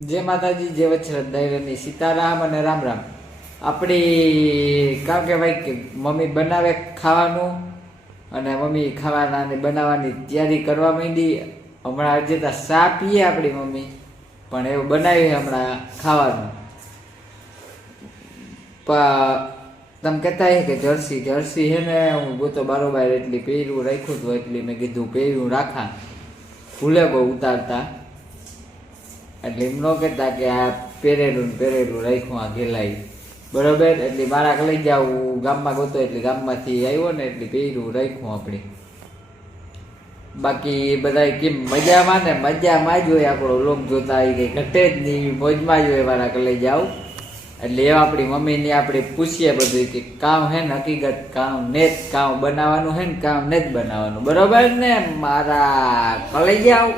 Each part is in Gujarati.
जय माताजी जय वच्छरत दायरानी सीताराम અને રામ રામ। આપણી કામ કહેવાય કે મમ્મી બનાવે ખાવાનું અને મમ્મી ખાવાના ને બનાવવાની તૈયારી કરવા માંડી। હમણાં આજે તો ચા પીએ આપણી મમ્મી, પણ એવું બનાવી હમણાં ખાવાનું। તમે કહેતા કે જર્સી જર્સી હે ને હું ગોતો બારોબાર એટલી પહેર્યું રાખ્યું હતું, એટલી મેં કીધું પહેર્યું રાખા, ભૂલે બહુ ઉતારતા, એટલે એમ ન કહેતા કે આ પહેરેલું રાખ્યું આ ઘેલાઈ બરોબર। એટલે મારા લઈ જાઉં ગામમાં ગોતો, એટલે ગામમાંથી આવ્યો ને એટલે પહેર્યું રાખ્યું આપણી। બાકી બધા કેમ મજામાં ને મજામાં જ હોય, આપણો લોક જોતા આવી ગઈ ઘટે જ નહીં, મોજમાં જ હોય મારા લઈ જાઉં। એટલે એવા આપણી મમ્મીને આપણે પૂછીએ બધું કે કામ હે ને હકીકત કામ ને જ કામ બનાવવાનું હે ને કામ ને જ બનાવવાનું બરોબર ને મારા કલઈ જાવ।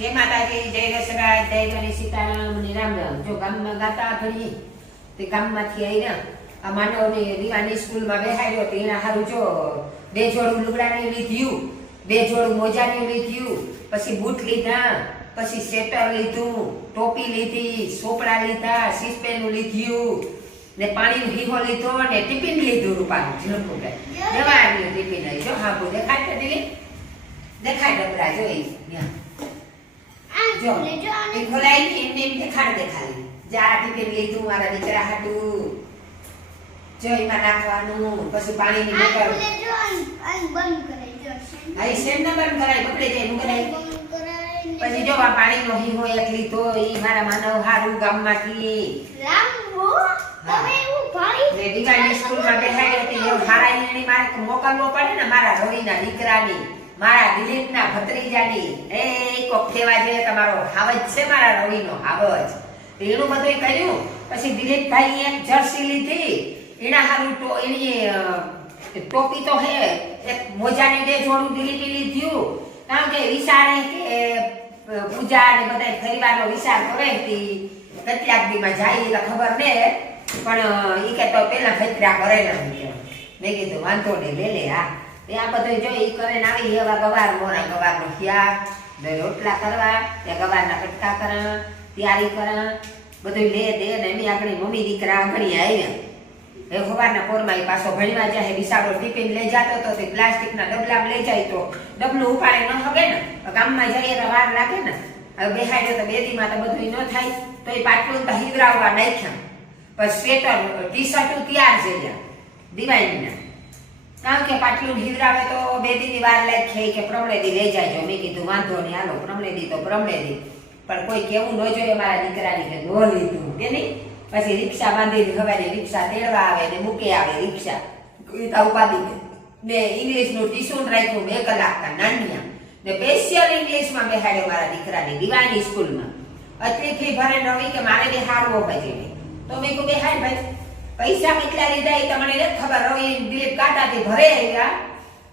जय माताजी जय दशराज जय गणेश सीताराम ने राम राम। जो गाम में गाता घड़ी ते गाम माथी आई ने आ मानव ने दीवानी स्कूल में बेहाड्यो ते एना हारू जो बे जोड़ू लुगड़ा ने लीध्યું, बे जोड़ू मोजा ने लीध्યું, પછી બૂટ લીધા, પછી સ્વેટર લીધું, ટોપી લીધી, સોપડા લીધા, સીસપેન લીધ્યું ને પાણીનો હીહો લીધો ને ટિફિન લીધું રૂપાનું ઝીણું કે દેવાની ટિફિન આવી જો હા બો દેખાય કે દીવી દેખાય ડબરા જોઈ ન્યા जो खोलाई ने देखाड़ देखाड़ी जा टिफिन लीधું મારા દીકરા હાટુ જો એમાં નાખવાનું, પછી પાણીની બોટલ જો અન બંધ કરાઈ જો આઈ સેમ ના બંધ કરાઈ બકડે જાય નું કરાઈ પછી જો આ પાણીનો હીહો એક લીધો ઈ મારા માનવ હારું ગામમાંથી રામ હો તમે હું ભાઈ મે દીકરાની સ્કૂલમાં બેહાડી હતી એ મારા ઈની મારે મોકલવો પડે ને મારા રોઈના દીકરાની, મારા દિલીપના ભત્રીજાની એ કોક કહેવા જોઈએ તમારો હાવજ છે મારા રવિનો હાવજ એનું બધું કર્યું। પછી દિલીપભાઈ એક જર્સી લીધી, એના હારું તો એની ટોપી તો હે એક મોજાની બે જોડું દિલીપે લીધું, કારણ કે વિચારે કે પૂજા ને બધા ફરીવાનો વિચાર કરે કે કેટલાક દીમાં જાય એટલે ખબર ને, પણ ઈ કે તો પેલા ફતરા કરેલા મેં કીધું વાંધો નહીં લે લે આ આ બધું જો ઈ કરે આવી એવા ગવાર મોરા ગવારનો ખિયા બે રોટલા કરવા, તે ગવારના કટકા કરા, તૈયારી કરા, બધું લે દે ને એની આપણી મમ્મી દીકરા આગળ આવ્યા। એ સવારના પોરમાં પાછો ભણવા જાય, વિશાળો ટિફિન લઈ જતો તો તે પ્લાસ્ટિકના ડબલામાં લઈ જાય તો ડબલું ઉપાડે ન હગે ને, ગામમાં જઈએ તો વાર લાગે ને, હવે બેહાડ્યો તો બેદીમાં તો બધું ન થાય તો એ પાટલું તો હિવરાવવા નાખ્યા, પછી સ્વેટર ટી શર્ટ તૈયાર થઈ ગયા દિવાળીના, કારણ કે પાટલું હિવરાવે તો બે દીની વાર લાગે કે પ્રમલેદી લઈ જાય। મેં કીધું વાંધો નહીં હાલો પ્રમલેદી તો પ્રમલેદી, પણ કોઈ કેવું ન જોઈએ મારા દીકરાની કે નો લીધું કે નહીં। પછી રિક્ષા બાંધીને સવારે રિક્ષા તેડવા આવે ને મૂકે આવે રિક્ષા ઉપાડી ને ઇંગ્લિશનું ટ્યુશન રાખ્યું 2 કલાકના નાનિયા ને સ્પેશિયલ ઇંગ્લિશમાં બેહાડ્યો મારા દીકરાની દીવાની સ્કૂલમાં। એટલી ફી ભરે નવી કે મારે બે હારવો પછી તો મેં કહ્યું બેહાડ ભાઈ પૈસા કેટલા લીધા એ તમને નથી ખબર, રવિ દિલીપ કાટાથી ભરે આવ્યા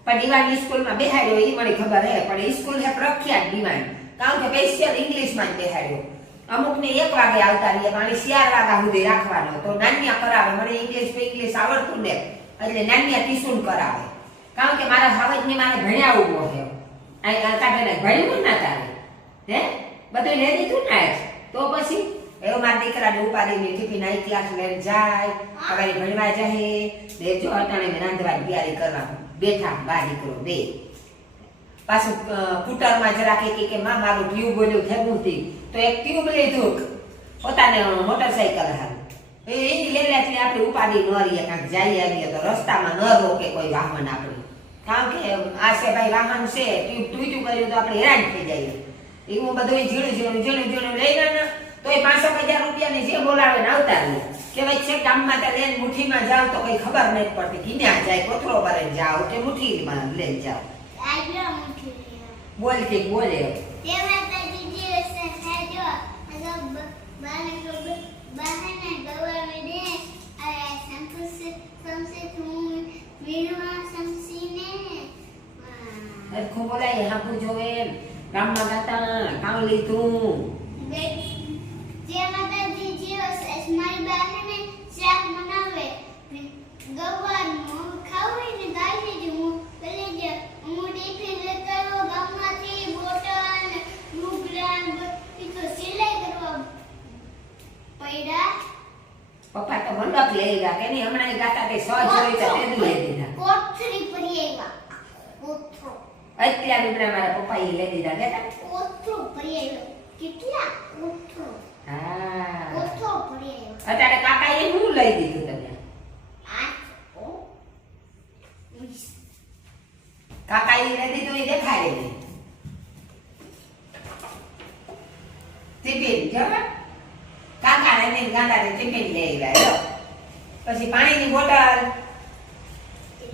પણ દીવાની સ્કૂલમાં બેહાડ્યો એ મને ખબર હે, પણ એ સ્કૂલ હે પ્રખ્યાત દીવાન, કારણ કે સ્પેશિયલ ઇંગ્લિશમાં જ બેહાડ્યો। અમુકને 1 વાગે આવતા રહીએ, મારે 4 વાગ્યા સુધી રાખવાનો, તો નાનિયા કરાવે, મને ઇંગ્લિશ આવડતું ને એટલે નાનિયા ટ્યુશન કરાવે, કારણ કે મારા હાવજને મારે ભણ્યાવું હે કાઢે ભણ્યું ના તારે હે બધું લઈ દીધું ને તો પછી એવો મારા દીકરાને ઉપાડીને ટિફિન આઈ ક્લાસ લઈને જાય, હવે ભણવા જાય ને જો અટાણે રાંધવાની તૈયારી કરવા બેઠા બા દીકરો બે, પાછું કુટરમાં જરા કે માં મારું ટ્યુબ બોલ્યું થેગું થી તો એક ટ્યુબ લીધું પોતાને મોટરસાઇકલ હારું એની લેલાથી આપણે ઉપાડી ન રહીએ, કાંઈક જઈ આવીએ તો રસ્તામાં ન રોકે કોઈ વાહન આપણે, કારણ કે આ છે ભાઈ વાહન છે ટ્યુબ તૂટ્યું કર્યું તો આપણે હેરાન થઈ જઈએ। એવું બધું ઝીણું લઈ ગયા તો એ 500,000 રૂપિયાની જે બોલાવે ને આવતા રહીએ કે ભાઈ છે કામમાં તો લઈને મુઠ્ઠીમાં જાવ તો કઈ ખબર નહીં પડતી કિન્યા જાય, કોથળો ભરીને જાવ કે મુઠ્ઠીમાં લઈને જાવ બોલ કે બોલે ખૂબ બોલાય હાપુ જોવે ગામમાં ગાતા કામ લીધું જે માતાજી જીઓ મારી બહેને શાક બનાવે ગવાનું ખાવું ને ગાઈ દીધું હું પેલે જે હું ટિફિન લેતો ગામમાંથી બોટલ મંડપ લઈ ગયા કે નહીં હમણાં ગાતા તે 100 જોઈ તો તે લઈ દીધા કોથળી ભરી આવ્યા. કોથળો. અત્યાર રૂપિયા મારા પપ્પાએ લઈ દીધા કે કોથળો ભરી આવ્યો. કેટલા કોથળો? હા કોથળો ભરી આવ્યો. અત્યારે કાકાએ શું લઈ દીધું તમને કાકાએ લઈ દીધું એ દેખાડે નહીં ટિફિન જો કાકા ને ગાંડા ટિફિન લઈ આવ્યા પછી પાણીની બોટલ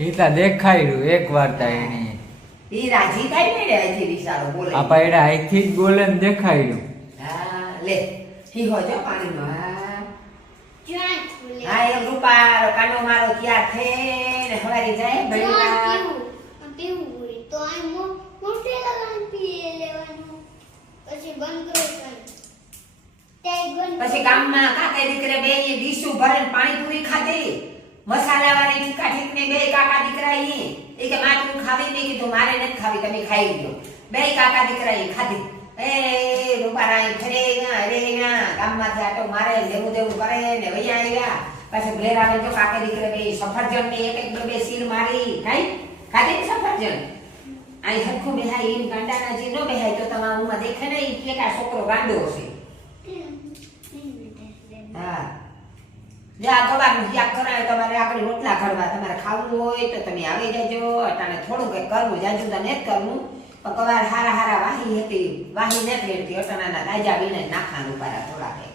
ઈતા દેખાડ્યું એક વાર્તા એની ઈ રાજી થાય ને રે હજી વિચારો બોલે આપા એડા આઈથી જ બોલે ને દેખાડ્યું. હા લે ઈ હો જો પાણીનો હા ક્યાં ખુલે? હા એ રૂપારો કાનો મારો ક્યાં થે ને હવારી જાય ભણવા પીવું હોય તો આ મોટે લગાન પી લેવાનું. પછી બંધ કરો પછી ગામમાં કાકા દીકરા બે ડીશું ભરીને પાણીપુરી ખાધી મસાલા વાળી ટીકા ઠીકને બે કાકા દીકરા એ કે માં તું ખાવી નહીં કીધું મારે નથી ખાવી તમે ખાઈ લો બે કાકા દીકરા એ ખાધી એ રૂપારાઈ ફરે ના ગામમાંથી આટો મારે લેવું દેવું કરે ને વૈયા આવ્યા પછી ઘેરાવે જો કાકા દીકરા બે સફરજન ને એક બે સીલ મારી ખાધી ને સફરજન આઈ હરખું બેહાય ઈન ગાંડાના જી નો બેહાય તો તમારા ઉમાં દેખે ને ઈ કે આ છોકરો ગાંડો હશે હા જા ગવાનું યાદ કરાય તમારે આગળ રોટલા ઘડવા તમારે ખાવું હોય તો તમે આવી જજો અટાણે થોડું કઈ કરવું જાજુ તો નથી કરવું પણ કવાર હારા વાહી હતી વાહી નથી હતી અટાણાના દાજા વિને નાખવાનું પારા થોડા કઈ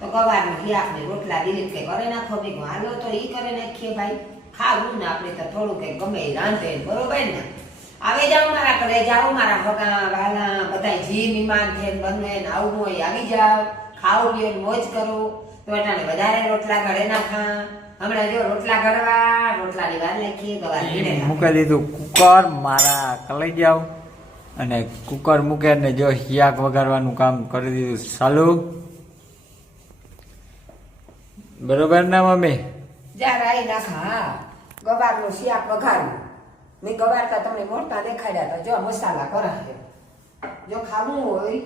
તો કવારનું હિયાક ને રોટલા દિલીપ કે કરે નાખો મેં હાલો તો ઈ કરે નાખીએ ભાઈ ખાવું ને આપણે તો થોડું કઈ ગમે એ રાંધે બરોબર ને આવે જાઓ મારા ઘરે જાઓ મારા ભગા વાલા બધા જી મહેમાન થઈને બનવે ને આવું હોય આવી જાઓ ખાઓ પીઓ મોજ કરો તો અટાણે વધારે રોટલા ઘડે નાખા હમણાં જો રોટલા ઘડવા રોટલાની વાર નાખીએ ગવાર મૂકી દીધું કુકર મારા કલાઈ જાવ અને કુકર મૂકે ને જો હિયાક વગાડવાનું કામ કરી દીધું ચાલુ બરોબર ને મમ્મી જા રાઈ નાખા હા ગવારનું શિયાક વઘાર્યું મેં ગવારતા તમને મોટા દેખાડ્યા હતા જો મસાલા કરાશે જો ખાવું હોય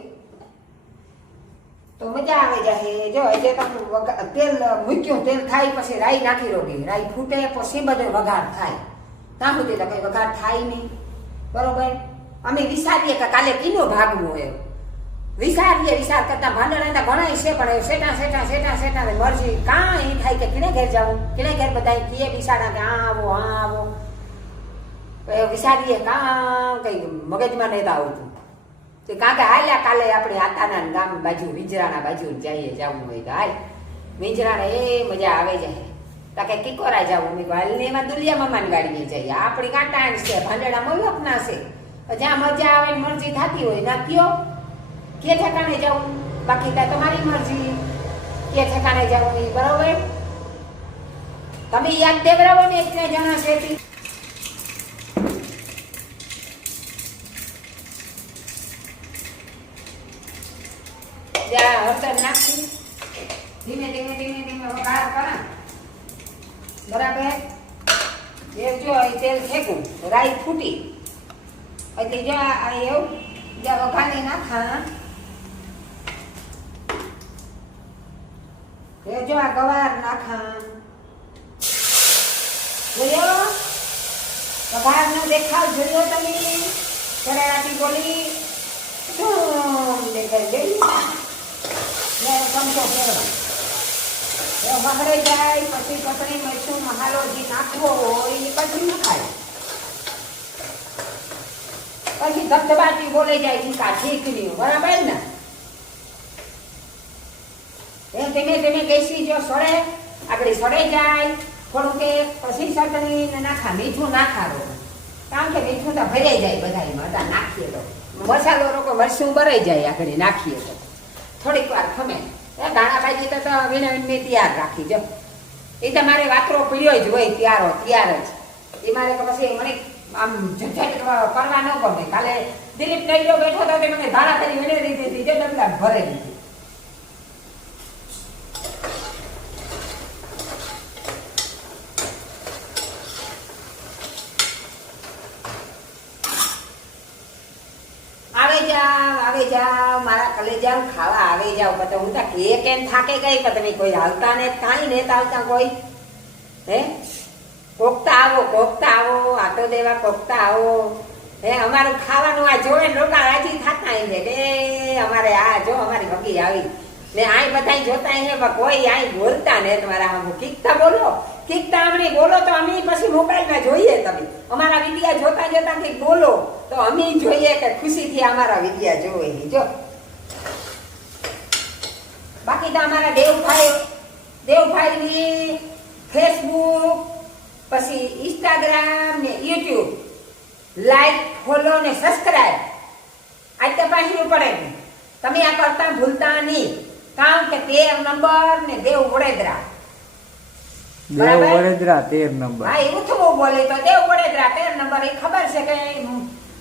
તો મજા આવે જાય જો જે તમે તેલ મૂક્યું તેલ થાય પછી રાઈ નાખી રોગી રાઈ ફૂટે પછી બધો વઘાર થાય ત્યાં સુધી તો કઈ વઘાર થાય નહીં બરોબર અમે વિચારીએ કે કાલે કીનો ભાગવું એમ વિચાર કરતા ભાંડણા ઘણા છે પણ સેટા ને મરજી કાંઈ થાય કે કિને ઘેર જવું કિને ઘેર બધા કીએ વિચારા કે આ આવો વિચારીએ કાં કઈ મગજમાં નહીં આવતું તે કાકા હાલ્યા કાલે આપણે આતાના ગામ બાજુ વિજરાણા બાજુ જઈએ જવું હોય તો હાલ વિજરાણા એ મજા આવે જાય તો કે કિકોરા જવું મેં હાલ ને એમાં દુલિયા મામાની ગાડીએ જઈએ આપણી કાંટા છે ભાંડેડા મલક ના છે જ્યાં મજા આવે મરજી થતી હોય ના કયો કે ઠેકાણે જવું બાકી ત્યાં તમારી મરજી કે ઠેકાણે જવું એ બરોબર તમે યાદ દેવરાવો ને એટલે જણા છે હળદર નાખી ધીમે વઘાર કરા બરાબર એ જો તેલ ફેંકું રાઈ ફૂટી એટલે જો આ એવું જ્યાં વઘારી નાખા એ જો આ ગવાર નાખા જોયો વઘાર નો દેખાવ જોયો તમે કરાટી બોલી દેખાય ચમચો ફેરવા વગડે જાય પછી ચટણી મરચું મસાલો જે નાખવો હોય એ પછી નખાય પછી ધબધબાટી બોલે જાય ટીકા ઠીકની બરાબર ને એ ધીમે ગેસી જો સડે આગળ સડે જાય થોડું કે પછી ચટણી ને નાખા મીઠું નાખારો કારણ કે મીઠું તો ભરાઈ જાય બધામાં બધા નાખીએ તો મસાલો રોકો મરચું ભરાઈ જાય આગળ નાખીએ તો થોડીક વાર ખમે દાણા ભાજી તો વિના મેં તૈયાર રાખી જો એ તમારે વાતરો પીડ્યો જ હોય તૈયાર જ એ મારે પછી મને આમ ઝંઝટ કરવા ન ગમે કાલે દિલીપ નૈલો બેઠો તો મને દાણા કરી વિનેરી દીધી જે ડબલા ભરે દીધી આવે આવે જાવ મારા કલેજા ખાવા આવે જાવ પણ હું તો કેમ થાકે ગઈ પણ તમે કોઈ હાલતા ને કાંઈ ને ચાલતા કોઈ હે કોકતા આવો આટો દેવા કોકતા આવો હે અમારું ખાવાનું આ જોવે ને લોકો રાજી થતા એમ છે કે અમારે આ જો અમારી ભગી આવી ને આય બધા જોતા હે પણ કોઈ આય બોલતા ને તમારા આમ કીકતા બોલો તો અમે પછી મોબાઈલમાં જોઈએ તમે અમારા વિડિયા જોતા કંઈક બોલો તો અમે જોઈએ કે ખુશીથી અમારા વિડિયા જોવે જો બાકી તો અમારા દેવભાઈની ફેસબુક પછી ઇન્સ્ટાગ્રામ ને યુટ્યુબ લાઈક ફોલો ને સબસ્ક્રાઇબ આજ તો પાછું પડે તમે આ કરતા ભૂલતા નહીં કારણ કે 13 નંબર ને દેવ વડોદરા 13 નંબર હા એવું થવું બોલે તો દેવ વડોદરા 13 નંબર એ ખબર છે કે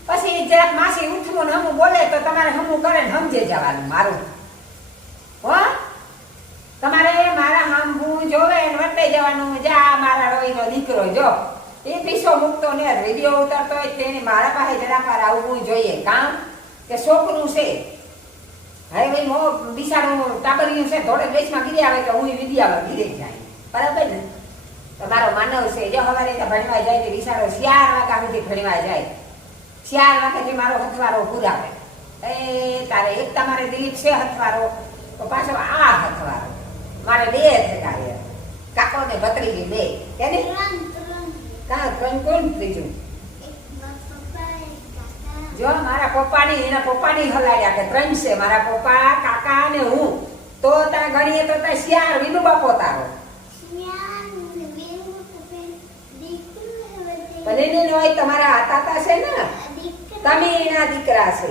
પછી જરાક માસી ઉઠવું ને હમું બોલે તો તમારે હમું કરે ને સમજે જવાનું મારું હો તમારે મારા હામું જોવે ને વટે જવાનું જા મારા રોઈનો દીકરો જો એ પીસો મૂકતો ને વિડીયો ઉતારતો હોય તેને મારા પાસે જરાક વાર આવવું જોઈએ કામ કે છોકરું છે હવે ભાઈ મો બિસાડું ટાબરિયું છે થોડે દેશમાં ગીરી આવે તો હું વિદ્યામાં ગીરી જાય બરાબર ને તમારો માનવ છે જો હવારે ભણવા જાય તો બિસાડો 4 વાગ્યા સુધી ભણવા જાય 4 વાગ્યાથી મારો હથવારો પુરાવે એ તારે એક તમારે દિલીપ છે હથવારો તો પાછો આ હથવારો મારે 2 થયા કાકો ને ભત્રીજી 2 કેને ત્રણ કોણ ત્રીજું જો મારા પપ્પાની એના પપ્પાની હલાડ્યા કે 3 છે મારા પપ્પા કાકા ને હું તો તા ગણીએ તો તા 4 વિનુ બાપો તારો ભલે ને હોય તમારા આતાતા છે ને તમે એના દીકરા છે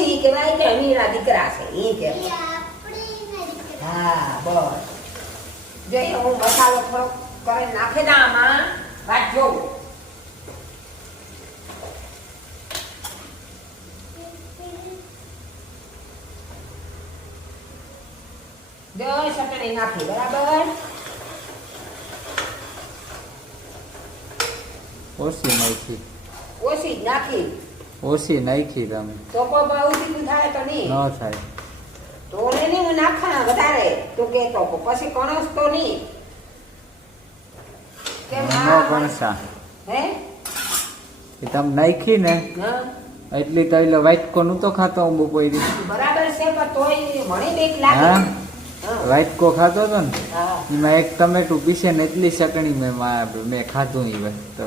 ઈ કહેવાય કે અમે એના દીકરા છે ઈ કહેવાય હા બસ જોઈએ હું મસાલો થોડો કરે નાખે ના આમાં વાત જોઉં જો ચટણી નાખી બરાબર ઓછી નાખી તમે તો કોઈ બહુ સીધું થાય તો નહીં ન થાય તો નહીં હું નાખા વધારે તું કેતો પછી કણસ તો નહીં કેમ ન કણસા હે એ તમે નાખી ને હા એટલી તો એટલે વાઇટકો નું તો ખાતો હું બપોરે બરાબર છે પણ તોય મને બીક લાગે હા વાઇટકો ખાતો હતો ને હા એમાં એક ટમેટું પીસે ને એટલી ચટણી મેં ખાધું એ તો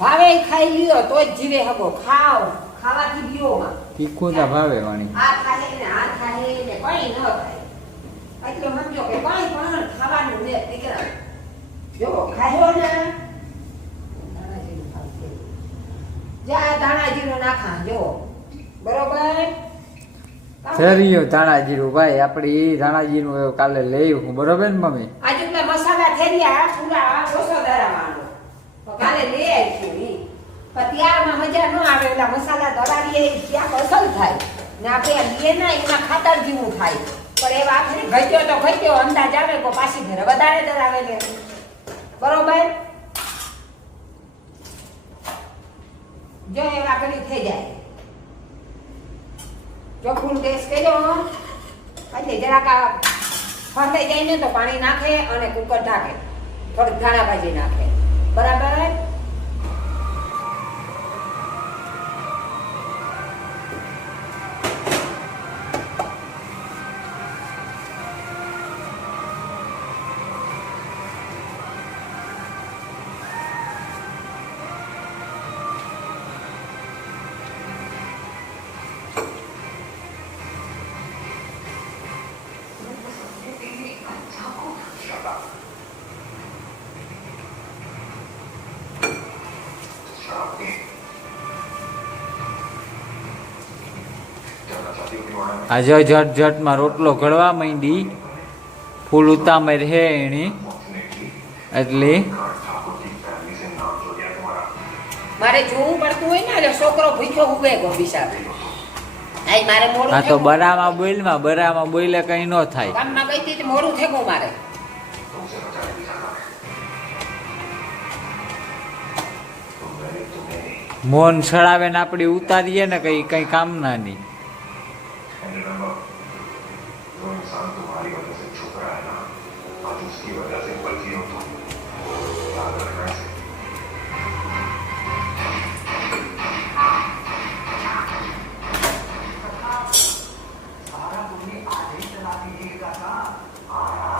ભાવે ખાઈ લ્યો તો જ જીવે હગો ખાવાથી બીઓમાં તીખું તો ભાવે વાણી આ ખાય ને આ ખાય ને કઈ ન થાય એટલે સમજો કે કઈ પણ ખાવાનું ને દીકરા જો ખાયો ને જા દાણાજીરું નાખા જો બરોબર સરિયું ધાણા જીરું ભાઈ આપણે એ ધાણા જીરું કાલે લઈ હું બરોબર ને મમ્મી આજે તો મસાલા થેરિયા પૂરા 200 દરામાં કાલે લઈ આવીશું ઈ પણ ત્યારમાં મજા ન આવે એટલે મસાલા દરાવીએ ત્યાં અસર થાય ને આપણે લીએ ના એમાં ખાતર જેવું થાય પણ એ આખરે ઘટ્યો તો ઘટ્યો અંદાજ આવે તો પાછી ફેર વધારે દરાવે ને બરોબર જો એવા કરી થઈ જાય જો ફૂલ ગેસ કર્યો એટલે જરાક ફસાઈ જાય ને તો પાણી નાખે અને કુકર ઢાંકે થોડીક ધાણા ભાજી નાખે બરાબર આ ઝટ ઝટમાં રોટલો ઘડવા માંડી ફૂલ ઉતામર હે એની એટલે મારે જોવું પડતું હોય ને એટલે છોકરો ભૂખ્યો ઉભે ગો બિચારો આઈ મારે મોડું આ તો બરામાં બોલે કઈ ન થાય ગામમાં ગઈ હતી મોડું થેગું મારે મોન સડાવે ને આપણે ઉતારીએ ને કઈ કામના નહીં. And remember, जो इंसान तुम्हारी वजह से छुप रहा है ना, आज उसकी वजह से बची हो तुम. याद रखना इसे.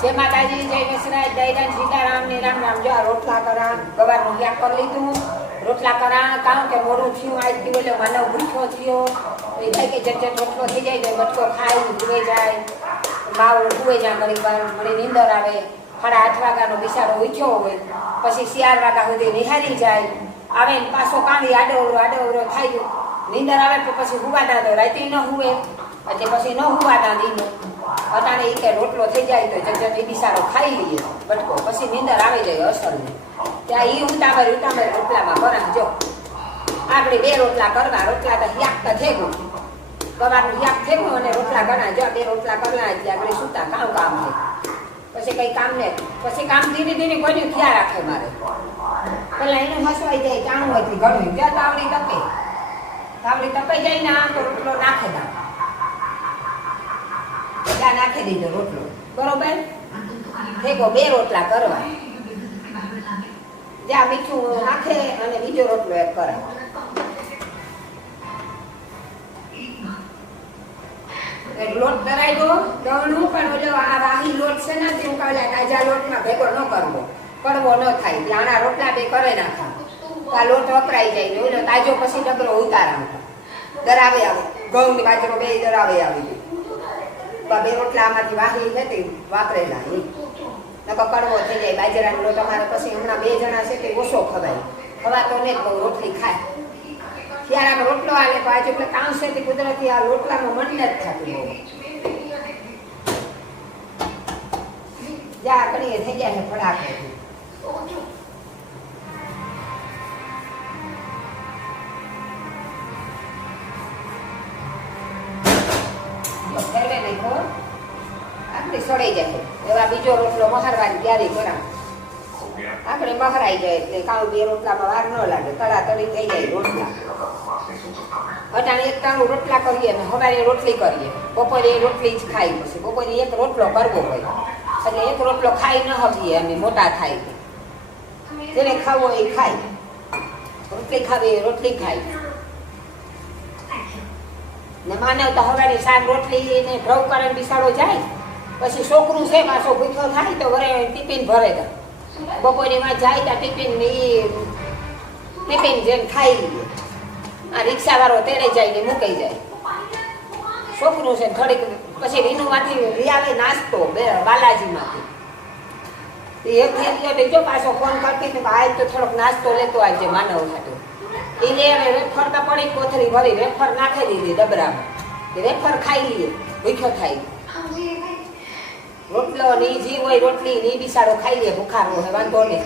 જય માતાજી, જય દશરાજ, જય રામ, સીતારામ ને રામ રામ. જો આ રોટલા કરા, ગવારનું શાક કરી લીધું, રોટલા કરા, કારણ કે મોડું થયું આજથી, એટલે માનવ ભૂખ્યો થયો. એ થાય કે જટ રોટલો થઈ જાય ને બટકો ખાય ધુવે જાય, માવ ધુવે જાય, ઘણી વાર મને નીંદર આવે. 8:30 વાગ્યાનો બિચારો ઉઠ્યો હોય, પછી 4 વાગ્યા સુધી નિહારી જાય, આવે ને પાછો કાંદી આડો થાય, નીંદર આવે તો પછી હુવાના તો રાતે ન હુવે, એટલે પછી ન હુવાના દીનો. અટાણે એ કે રોટલો થઈ જાય તો જટ એ બિચારો ખાઈ લઈએ બટકો, પછી નીંદર આવી જાય અસરને. ત્યાં એ ઉતામર રોટલામાં કરા. જો આપણે 2 રોટલા કરવા, રોટલા તો યાક તો થેગું, ગવારનું યાક થેગું અને રોટલા ગણા. જો 2 રોટલા કરવા એટલે આપણે સુતા કામ છે. પછી કઈ કામ ને પછી કામ ધીરે ધીરે કોઈનું ખ્યાલ રાખે મારે. પેલા એને હસવાઈ જાય, ચાણું હતી ઘણું, જ્યાં તાવડી તપાઈ જાય ને આ તો રોટલો નાખે દા, ત્યાં નાખી દીધો રોટલો, બરોબર. થેગો 2 રોટલા કરવા, જ્યાં મીઠું નાખે અને બીજો રોટલો એક કરે. લોટ કરાવી દો દળનું, પણ ઓલો આ વાહી લોટ છે ને તે ઉકાળ્યા તાજા લોટમાં ભેગો ન કરવો, કડવો ન થાય. આના રોટલા 2 કરે નાખા, આ લોટ વપરાઈ જાય ને ઓલો તાજો પછી ડબરો ઉતારા દરાવે આવે, ઘઉંની બાજરો 2 દરાવે આવી. 2 રોટલા આમાંથી વાહી હતી વાપરેલા, એ નકો કડવો થઈ જાય. બાજરાનો લોટ અમારે પછી હમણાં 2 જણા છે તે ઓછો ખવાય, ખવાતો નહીં બહુ રોટલી ખાય. ત્યારે આમ રોટલો આલે તો આજે એટલે કામ છે તે કુદરતી આ રોટલાનું મન જ થતું. જા કરીએ થઈ જાય છે ફટાફટ. આપણે સડાઈ જાય એવા બીજો રોટલો મહારવાની તૈયારી કરા. આપણે મહરાઈ જાય એટલે કાઉ 2 રોટલામાં વાર ન લાગે, તળાતળી થઈ જાય રોટલા. અટાણે 1 ટાણું રોટલા કરીએ ને સવારે રોટલી કરીએ, બપોરે રોટલી જ ખાઈ. પછી બપોરે 1 રોટલો કરવો હોય એટલે 1 રોટલો ખાઈ ન હકીએ અમે, મોટા થાય. જેને ખાવો એ ખાય, રોટલી ખાવી એ રોટલી ખાય. ને માનવ તો સવારે શાક રોટલી ને ભ્રવ કરે બિસાડો જાય, પછી છોકરું છે પાછો ભૂખ્યો થાય તો વરે ટિફિન ભરે જાય. બપોરીમાં જાય ત્યાં ટિફિન જેમ ખાઈ લઈએ. આ રિક્ષાવાળો તેડે જાય ને મૂકી જાય. છોકરું છે થોડીક પછી રીનુમાંથી આવે નાસ્તો બાલાજીમાંથી, એક થેલી જો પાછો ફોન કરતી ને આજ તો થોડોક નાસ્તો લેતો આવજે માનવ હતો. એ લે વેફર તો પડી કોથળી ભરી વેફર નાખી દીધી ડબરામાં, વેફર ખાઈ લઈએ, ભૂખ્યો થાય. રોટલો ની જી હોય રોટલી ની બિસાડો ખાઈ લે, ભૂખારો હોય વાંધો નહીં.